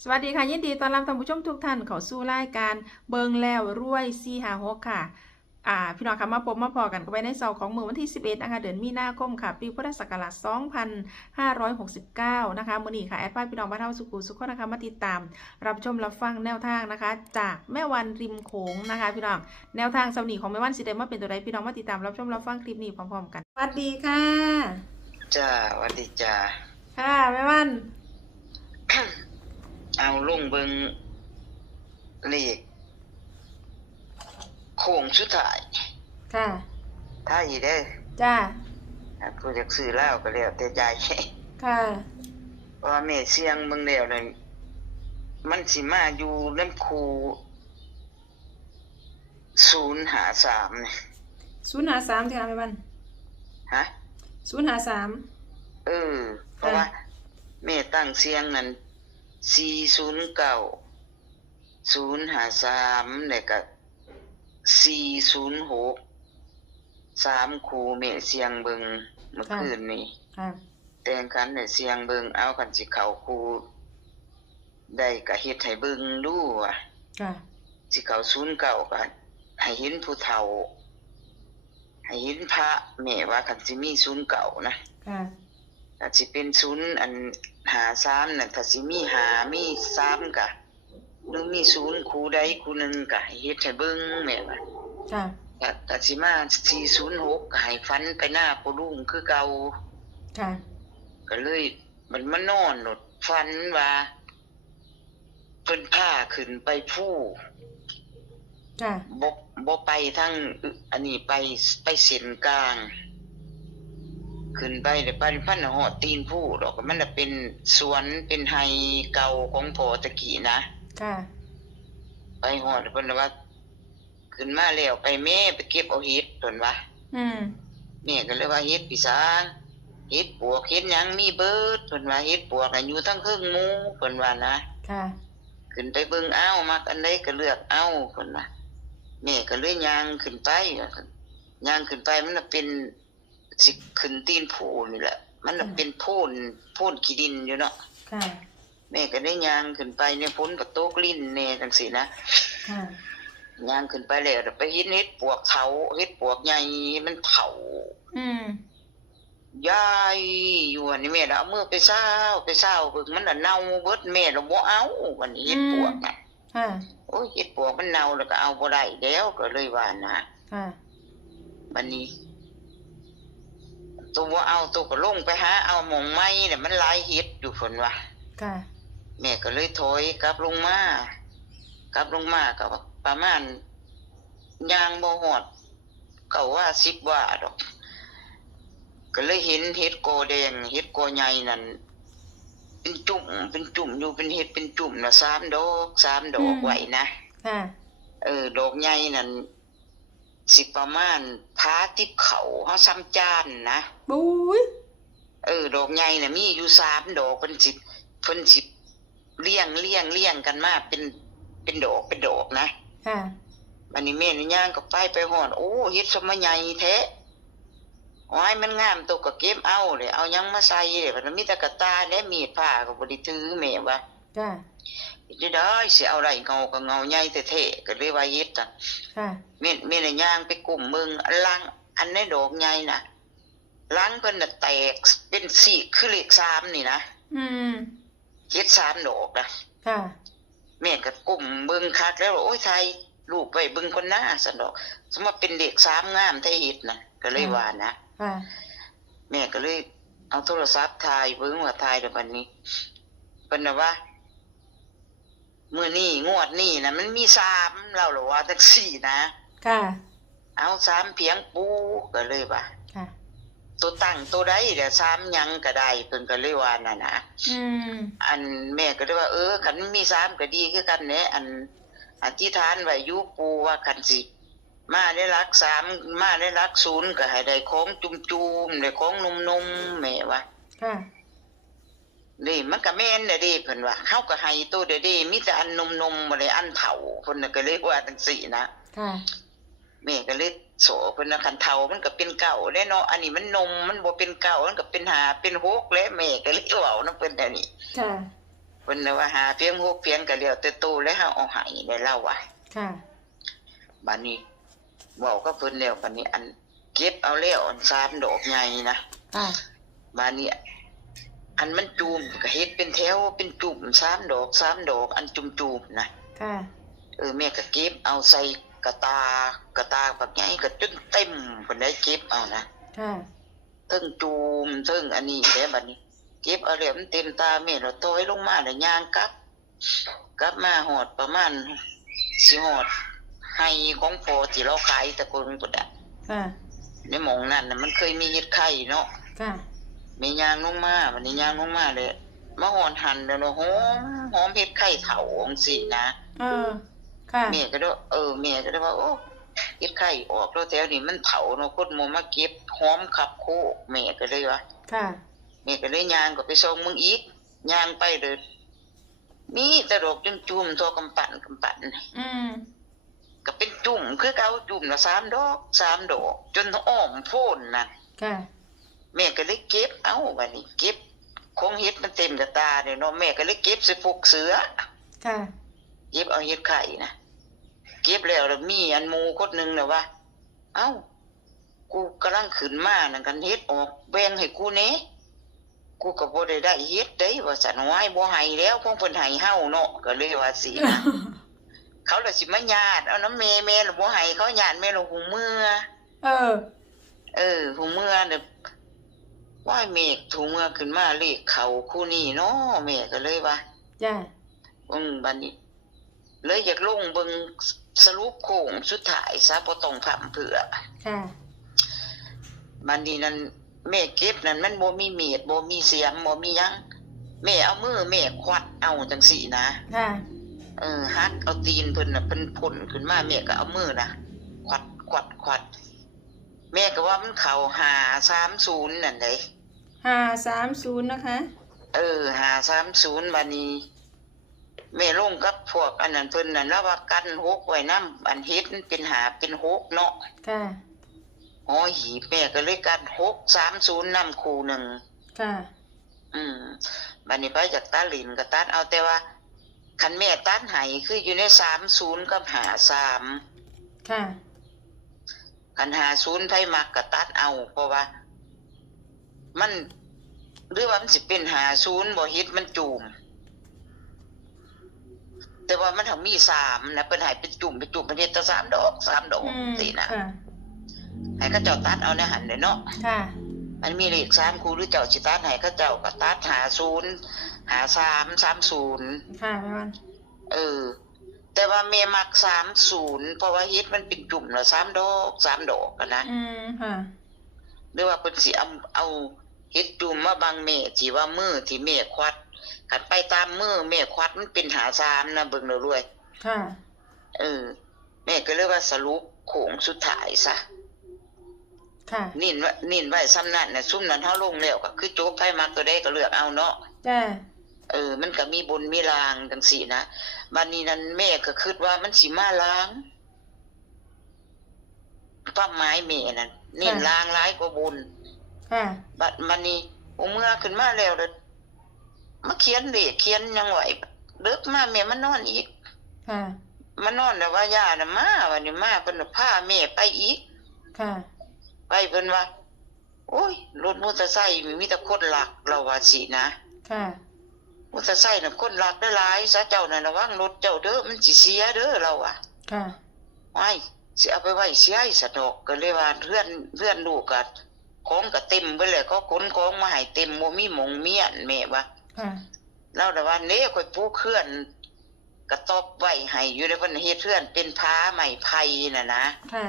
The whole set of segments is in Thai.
สวัสดีค่ะยินดีต้อนรับท่านผู้ชมทุกท่านเข้าสู่รายการเบิงแล้วรวย456ค่ะพี่น้องคะมาพบมาพอกันกันไปในเสาร์ของมื้อวันที่11นะคะเดือนมีนาคมค่ะปีพุทธศักราช2569นะคะมื้อนี้ค่ะแอดพาพี่น้องบ้านเฮาสุขุสุขคนนะคะมาติดตามรับชมรับฟังแนวทางนะคะจากแม่วันริมโขงนะคะพี่น้องแนวทางเสาร์นี้ของแม่วันสิได้มาเป็นตัวใดพี่น้องมาติดตามรับชมรับฟังคลิปนี้พร้อมๆกันสวัสดีค่ะจ้าสวัสดีจ้า ค่ะแม่วัน เอาลุงเบิงเลขโค้งสุดท้าย ค่ะถ้าอีได้ จ้าผู้อยากซื้อแล้วก็แล้วแต่ใจ ค่ะเพราะว่าแม่เสียงเบิ่งแล้วนั่นมันสิมาอยู่นำครู053นี่053ที่ค่ะแม่วัน ฮะ 053เออ เพราะว่าแม่ตั้งเสียงนั้น409 053แล้วก็406 3ครูแม่เสียงเบิ่งเมื่อคืนนี้ ค่ะ แต่งกันได้เสียงเบิ่งเอากันสิเข้าครูได้ก็เฮ็ดให้เบิ่งดูว่า ค่ะ สิเข้า09ก็ให้เห็นผู้เฒ่าให้เห็นพระแม่ว่าคันสิมี09นะ ค่ะ ถ้าสิเป็น0อัน53น่ะถ้าสิมี5มี3ก็หรือมี0ครูใดครูหนึงก็ให้เฮ็ดให้เบิ่งแม่ว่า ค่ะ ถ้าสิมา406ก็ให้ฟันไปหน้าปู่ลุงคือเก่า ค่ะ ก็เลยมันมานอนหนดฝันว่าเพิ่นพาขึ้นไปภู ค่ะ บ่ไปทางอันนี้ไปเส้นกลาง ขึ้นไปได้ไปพันหอดตีนภูดอกมันน่ะเป็นสวนเป็นไร่เก่าของพ่อตะกี้นะ ค่ะ ไปฮอดเพิ่นว่าขึ้นมาแล้วไปแม่ไปเก็บเอาเห็ดเพิ่นว่า แม่ก็เลยว่าเฮ็ดพี่สางเฮ็ดปวกเฮ็ดหยังมีเบิดเพิ่นว่าเฮ็ดปวกน่ะอยู่ทั้งครึ่งหมู่เพิ่นว่านะ ค่ะ ขึ้นไปเบิ่งเอามักอันใดก็เลือกเอาเพิ่นว่าแม่ก็เลยย่างขึ้นไปย่างขึ้นไปมันน่ะเป็นสิขึ้นตีนผู้นี่แหละมันน่ะเป็นโพนขี้ดินอยู่เนาะ ค่ะ แม่ก็ได้ย่างขึ้นไปในฝนก็ตกลิ้นแน่จังซี่นะ ค่ะ ย่างขึ้นไปแล้วไปเฮ็ดปวกเฒ่าเฮ็ดปวกใหญ่มันเฒ่า ยายอยู่อันนี้แม่เอามือไปเศร้าเบิ่งมันน่ะเน่าเบิดแม่เราบ่เอาวันนี้เฮ็ดปวกน่ะ ค่ะ โอ้ยเฮ็ดปวกมันเน่าแล้วก็เอาบ่ได้แล้วก็เลยว่านะ ค่ะ บัดนี้ตัวบ่เอาตัวก็ลงไปหาเอาหม่องไม้น่ะมันหลายเฮ็ดอยู่เพิ่นว่า ค่ะ แม่ก็เลยถอยกลับลงมาก็ประมาณย่างบ่ฮอดก็ว่า10ว่าดอกก็เลยเห็นเห็ดโกแดงเห็ดโกใหญ่นั่นเป็นจุ่มอยู่เป็นเห็ดเป็นจุ่มน่ะ3 ดอกไว้นะ ค่ะ ดอกใหญ่นั่นสิประมาณพาติบเขาเฮาซ้ำจานนะ บุ้ย ดอกใหญ่น่ะมีอยู่3 ดอกเพิ่นสิเลี้ยงกันมาเป็นดอกนะ ค่ะ บัดนี้แม่นี่ย่างก็ไปฮอดโอ้เฮ็ดสมใหญ่แท้โอ้ยมันงามตัวก็เก็บเอาเลยเอาหยังมาใส่เลยมันมีแต่กระตาและมีดผ้าก็บ่ได้ถือแม่ว่า จ้า จะได้สิเอาได้เงาก็เงาใหญ่แท้ๆก็เลยว่าเฮ็ดน่ะ ค่ะ แม่น่ะย่างไปกุ่มมึงอันลังอันในดอกใหญ่น่ะลังเพิ่นน่ะแตกเป็นสี่คือเลข3นี่นะเฮ็ด3 ดอกนะ ค่ะ แม่ก็กุ่มเบิ่งคักแล้วโอ้ยไทยลูกไปเบิ่งคนหน้าซั่นดอกสมมาเป็นเลข3งามแท้เฮ็ดน่ะก็เลยว่านะ ค่ะ แม่ก็เลยเอาโทรศัพท์ถ่ายเบิ่งว่าถ่ายแล้วบัดนี้เพิ่นน่ะว่ามื้อนี้งวดนี้น่ะมันมี3แล้วเหรอว่าจังซี่นะ ค่ะ เอา3เพียงปูก็เลยว่า ค่ะ ตัวตั้งตัวใดเดี๋ยว3หยังก็ได้เพิ่นก็เลยว่านั่นน่ะอันแม่ก็เลยว่าคันมี3ก็ดีคือกันแหละอันอธิษฐานไว้อยู่ปูว่าคันสิมาได้รัก3มาได้รัก0ก็ให้ได้ของจุ่มๆได้ของนุ่มๆแม่ว่า ค่ะ นี่มันก็แม่นเด้อเพิ่นว่าเฮาก็ให้ตัวเด้มีแต่อันนุ่มๆบ่ได้อันเฒ่าเพิ่นน่ะก็เลยว่าจังซี่นะ ค่ะ แม่ก็เลยโสเพิ่นน่ะคันเฒ่ามันก็เป็นเก่าแน่เนาะอันนี้มันนมมันบ่เป็นเก่ามันก็เป็น5เป็น6แล้วแม่ก็เลยเว้านำเพิ่นอันนี้ ค่ะ เพิ่นน่ะว่าหาเพียง6เพียงก็แล้วแต่โตแล้วเฮาเอาให้ได้เล่าว่า ค่ะ บัดนี้เว้ากับเพิ่นแล้วบัดนี้อันเก็บเอาแล้วอัน3ดอกใหญ่นะ ค่ะ บัดนี้อันมันจูมก็เฮ็ดเป็นแถวเป็นจุ่ม3ดอก3ดอกอันจุ่มๆนะ ค่ะ แม่ก็เก็บเอาใส่กระตบักใหญ่ก็จนเต็มเพิ่นได้เก็บเอานะ ค่ะ เทิงจูมเทิงอันนี้แหละบัดนี้เก็บเอาแล้วมันเต็มตาแม่แล้วถอยลงมาแล้วย่างกลับมาฮอดประมาณสิฮอดให้ของพ่อที่เราขายแต่คนพุ่นน่ะ ค่ะ ในหม่องนั้นน่ะมันเคยมีเฮ็ดไข่เนาะ ค่ะ แม่ย่างลงมาบัดนี้ย่างลงมาเลยมาฮอดหั่นแล้วเนาะหอมเฮ็ดไข่เฒ่าจังซี่นะ ค่ะ แม่ก็ได้แม่ก็ได้ว่าโอ้เฮ็ดไข่ออกแล้วแถวนี้มันเฒ่าเนาะคนบ่มาเก็บหอมขับโคกแม่ก็เลยว่า ค่ะ แม่ก็เลยย่างก็ไปส่งมึงอีกย่างไปเลยมีแต่ดอกจุ่มๆตัวกำปั่นก็เป็นจุ่มคือเก่าจุ่มละ3ดอกจนอ้อมโพ่นนั่น ค่ะ แม่ก็เลยเก็บเอาบัดนี้เก็บคงเฮ็ดมันเต็มกระตาเด้เนาะแม่ก็เลยเก็บใส่พวกเสือ ค่ะ เก็บเอาเฮ็ดไข่นะเก็บแล้วมีอันหมู่คนนึงน่ะว่าเอ้ากูกำลังขึ้นมานั่นกันเฮ็ดออกแบ่งให้กูแหน่กูก็บ่ได้เฮ็ดเด้ว่าซั่นว้ายบ่ให้แล้วคงเพิ่นให้เฮาเนาะก็เลยว่าสินะ เขาเลยสิมาญาติเอาน้ำแม่แล้วบ่ให้เขาญาติแม่แล้วหูเมื่อหูเมื่อเด้อว้ายเมฆถูเมื่อขึ้นมาเลขเขาคู่นี้เนาะแม่ก็เลยว่า จ้า บัดนี้ เลยอยากลงเบิ่งสรุปโค้งสุดท้ายซะบ่ต้องพร่ำเพื่อ ค่ะ บัดนี้นั้นแม่เก็บนั้นมันบ่มีมีดบ่มีเสียมบ่มีหยังแม่เอามือแม่ควัดเอาจังซี่นะ ค่ะ ฮักเอาตีนเพิ่นน่ะเพิ่นพ่นขึ้นมาแม่ก็เอามือน่ะควัดแม่ก็ว่ามันเข้า530นั่นเด้ 530นะคะ 530บัดนี้แม่ลงกับพวกอันนั้นเพิ่นนั่นแล้วว่ากัน6ไว้นำอันเฮ็ดมันเป็น5เป็น6เนาะ ค่ะ หอหีบแม่ก็เลยกัน630นำคู่หนึง ค่ะ บัดนี้ไปจากตาหลินก็ตัดเอาแต่ว่าคันแม่ตัดให้คืออยู่ใน30กับ53 ค่ะ คัน50ไผมักก็ตัดเอาเพราะว่ามันหรือว่ามันสิเป็น50บ่เฮ็ดมันจูมแต่ว่ามันทั้งมี3นะเพิ่นให้เป็นจุ่มเป็นเฮ็ดแต่3ดอกสินะ ค่ะ ให้เขาเจ้าตัดเอาในหันเลยเนาะ ค่ะ มันมีเลข3คู่หรือเจ้าสิตัดให้เขาเจ้าก็ตัด50 53 30ค่ะแม่วัน แต่ว่าแม่มัก30เพราะว่าเฮ็ดมันเป็นจุ่มละ3ดอกอะนะ ค่ะ หรือว่าเพิ่นสิเอาเฮ็ดจุ่มมาบังแม่ที่ว่ามือที่แม่ควัดคันไปตามมือแม่ควัดมันเป็น53นะเบิ่งแล้วรวย ค่ะ แม่ก็เลยว่าสรุปโค้งสุดท้ายซะ ค่ะ นิ่นไว้ซ้ำนั้นน่ะซุ่มนั้นเฮาลงแล้วก็คือโจกไผมักตัวใดก็เลือกเอาเนาะ จ้า มันก็มีบุญมีลางจังซี่นะบัดนี้นั้นแม่ก็คิดว่ามันสิมาล้างป้าไม้แม่นั่นนิ่นล้างหลายกว่าบุญ ค่ะ บัดมันนี้เมื่อขึ้นมาแล้วมาเขียนเลขเขียนหยังไว้เลิกมาแม่มานอนอีก ค่ะ มานอนแล้วว่าย่าน่ะมาวันนี้มาเพิ่นพาแม่ไปอีก ค่ะ ไปเพิ่นว่าโอ้ยรถมอเตอร์ไซค์มีแต่คนหลักเราว่าสินะ ค่ะ มอเตอร์ไซค์น่ะคนหลักหลายๆซะเจ้าน่ะระวังรถเจ้าเด้อมันสิเสียเด้อเราอ่ะ ค่ะ ว้ายสิเอาไปไว้เสียให้สะดอกก็เลยว่าเพื่อนลูกก็ของก็เต็มไปเลยก็ขนของมาให้เต็มบ่มีหมองเมียนแม่ว่า ค่ะ เราแต่ว่านี้ค่อยปูเคลื่อนกระตอบไว้ให้อยู่ในเพิ่นเฮ็ดเฮือนเป็นผ้าไม้ไผ่น่ะนะ ค่ะ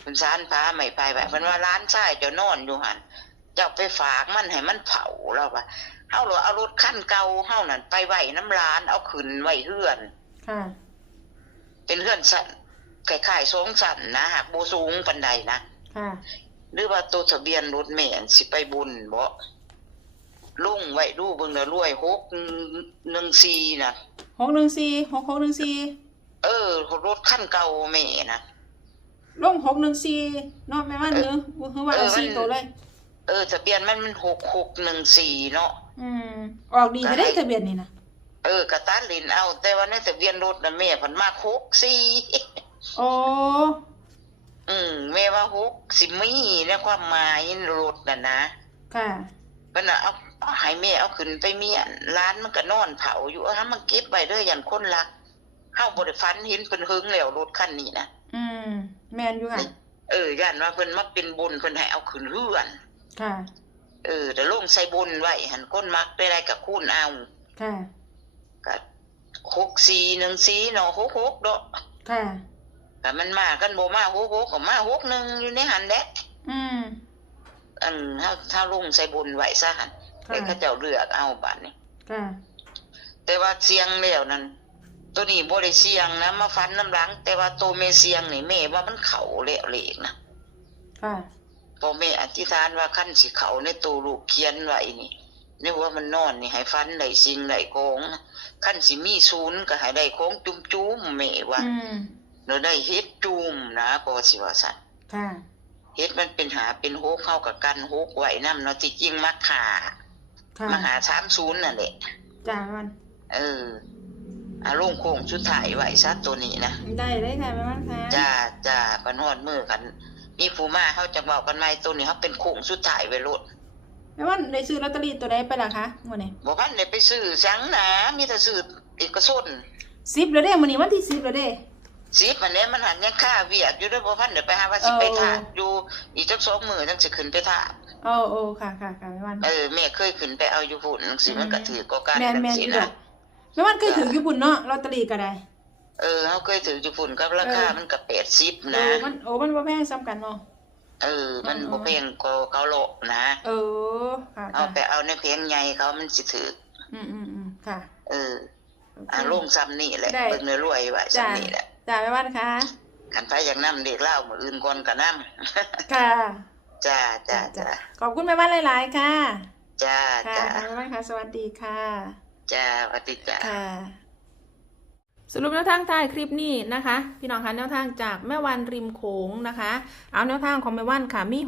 เพิ่นสานผ้าไม้ไผ่ไว้เพิ่นว่าร้านชายเจ้านอนอยู่หั่นเจ้าไปฝากมันให้มันเผาแล้วว่าเฮาเอารถคันเก่าเฮานั่นไปไว้น้ำร้านเอาขึ้นไว้เฮือน ค่ะ เป็นเฮือนสั่นคล้ายๆทรงสั่นนะหากบ่สูงปานใดนะ ค่ะ หรือว่าตัวทะเบียนรถแม่นสิไปบุญบ่ลุงไว้ดูเบิ่งแล้วรวย614น่ะ 614รถคันเก่าแม่นะ ลง614เนาะแม่วันคือว่าเอา4ตัวเลย ทะเบียนมัน6614เนาะ ออกดีจะได้ทะเบียนนี่นะ กระตัดลินเอา แต่ว่าในทะเบียนรถน่ะแม่เพิ่นมา64 โอ้ แม่ว่า6สิมีในความหมายรถน่ะนะ ค่ะ เพิ่นน่ะเอาให้แม่เอาขึ้นไปเมียนร้านมันก็นอนเผาอยู่เอามันเก็บไว้เด้อยันคนรักเฮาบ่ได้ฝันเห็นเพิ่นหึงแล้วรถคันนี้นะ แม่นอยู่ค่ะ ย่านว่าเพิ่นมาเป็นบุญเพิ่นให้เอาขึ้นเรือน ค่ะ แต่ลงใส่บุญไว้หั่นคนมักได้ก็คูณเอา ค่ะ ก็6414เนาะ66เนาะ ค่ะ ก็มันมากันบ่มา66ก็มา61อยู่ในหันแหละ เฮาลงใส่บุญไว้ซะหั่นแต่เขาเจ้าเลือกเอาบัดนี้ ค่ะ แต่ว่าเสียงแล้วนั่นตัวนี้บ่ได้เสียงนะมาฟันน้ำหลังแต่ว่าตัวแม่เสียงนี่แม่ว่ามันเข้าแล้วเลขนะ ค่ะ พอแม่อธิษฐานว่าคันสิเข้าในตัวลูกเขียนไว้นี่ในหัวมันนอนนี่ให้ฟันได้สิ่งได้ของคันสิมีศูนย์ก็ให้ได้ของจุ้มๆแม่ว่าแล้วได้เฮ็ดจุ่มนะก็สิว่าซั่น ค่ะ เ เฮ็ดมันเป็นหาเป็นโฮกเข้ากับกันโฮกไว้นำเนาะที่จริงมักหา ค่ะ มาหา30นั่นแหละ จ้ามัน ลงโค้งสุดท้ายไว้ซะตัวนี้นะ ได้เลยค่ะแม่มันค่ะ จ้าปานฮอดมือกัน มีผู้มาเฮาจะเว้ากันใหม่ตัวนี้เฮาเป็นโค้งสุดท้ายไว้โลด แม่มันได้ซื้อลอตเตอรี่ตัวใดไปล่ะคะมื้อนี้ บ่ทันได้ไปซื้อสังนะมีแต่ซื้อเอกชน 10แล้วเด้มื้อนี้วันที่10แล้วเด้ 10มันแหละมันหันยังค่าเวียกอยู่เด้อบ่ทันได้ไปหาว่าสิไปทาสอยู่อีกจัก2มื้อจังสิขึ้นไปทาส โอ้ค่ะแม่มัน แม่เคยขึ้นไปเอาอยู่พุ่นจังซี่มันก็ถือก็กัน แม่ จัง น ซี่ อยู่ดอ นะ กแม่มันเคยถืออยู่พุ่นเนาะลอตเตอรี่ก็ได้ เฮาเคยถืออยู่พุ่นกับราคามันก็80นะ มันบ่แพงซ้ำกันเนาะ มันบ่แพงกว่าเขาโลนะ ค่ะ เอาไปเอาในเพลงใหญ่เขามันสิถือ ค่ะ ลงซ้ำนี่แหละ ได้ เบิ่งรวยๆว่าซ้ำนี่แหละ จ้าแม่มันค่ะ คันไผอยากนำเด็กเล่ามื้ออื่นก่อนก็นำ ค่ะ จ้า ขอบคุณแม่บ้านหลายๆค่ะ จ้า ค่ะแม่บ้านค่ะ สวัสดีค่ะ จ้าสวัสดีจ้า ค่ะ สรุปแนวทางท้ายคลิปนี้นะคะ พี่น้องคะแนวทางจากแม่วันริมโขงนะคะ เอาแนวทางของแม่วันค่ะมี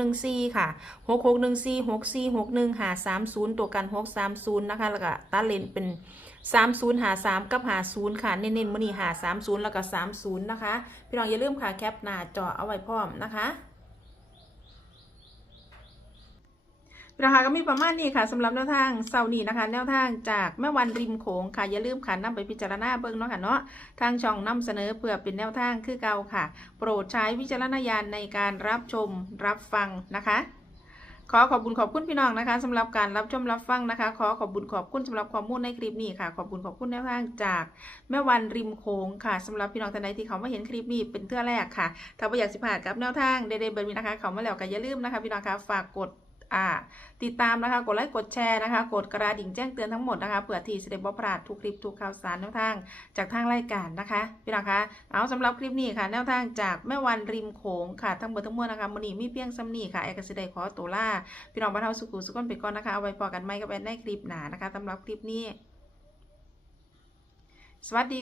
6614ค่ะ6614 6461 530ตัวกัน630นะคะแล้วก็ตาเลนเป็น3053กับ50ค่ะเน้นๆมื้อนี้530แล้วก็30นะคะพี่น้องอย่าลืมค่ะแคปหน้าจอเอาไว้พร้อมนะคะราคาก็มีประมาณนี้ค่ะสำหรับแนวทางเสาร์นี้นะคะแนวทางจากแม่วันริมโขงค่ะอย่าลืมค่ะนำไปพิจารณาเบิ่งเนาะค่ะเนาะทางช่องนำเสนอเพื่อเป็นแนวทางคือเก่าค่ะ โปรดใช้วิจารณญาณในการรับชมรับฟังนะคะขอขอบคุณพี่น้องนะคะสำหรับการรับชมรับฟังนะคะขอขอบคุณสำหรับข้อมูลในคลิปนี้ค่ะขอบคุณแนวทางจากแม่วันริมโขงค่ะสำหรับพี่น้องท่านใดที่เขามาเห็นคลิปนี้เป็นเทื่อแรกค่ะถ้าไม่อยากสิพลาดกับแนวทางเด็ดๆแบบนี้นะคะเขามาแล้วก็อย่าลืมนะคะพี่น้องคะฝากกดติดตามนะคะกดไลค์กดแชร์นะคะกดกระดิ่งแจ้งเตือนทั้งหมดนะคะเผื่อที่จะได้บ่พลาดทุกคลิปทุกข่าวสารแนวทางจากทางรายการนะคะพี่น้องคะเอาสำหรับคลิปนี้ค่ะแนวทางจากแม่วันริมโขงค่ะทั้งหมดทั้งมวลนะคะมื้อนี้มีเพียงซ้ำนี้ค่ะแอร์กสิได้ขอตัวลาพี่น้องบ้านเฮาสุขุสุขคนไปก่อนนะคะเอาไว้พอกันใหม่กับแอนในคลิปหน้านะคะสำหรับคลิปนี้สวัสดี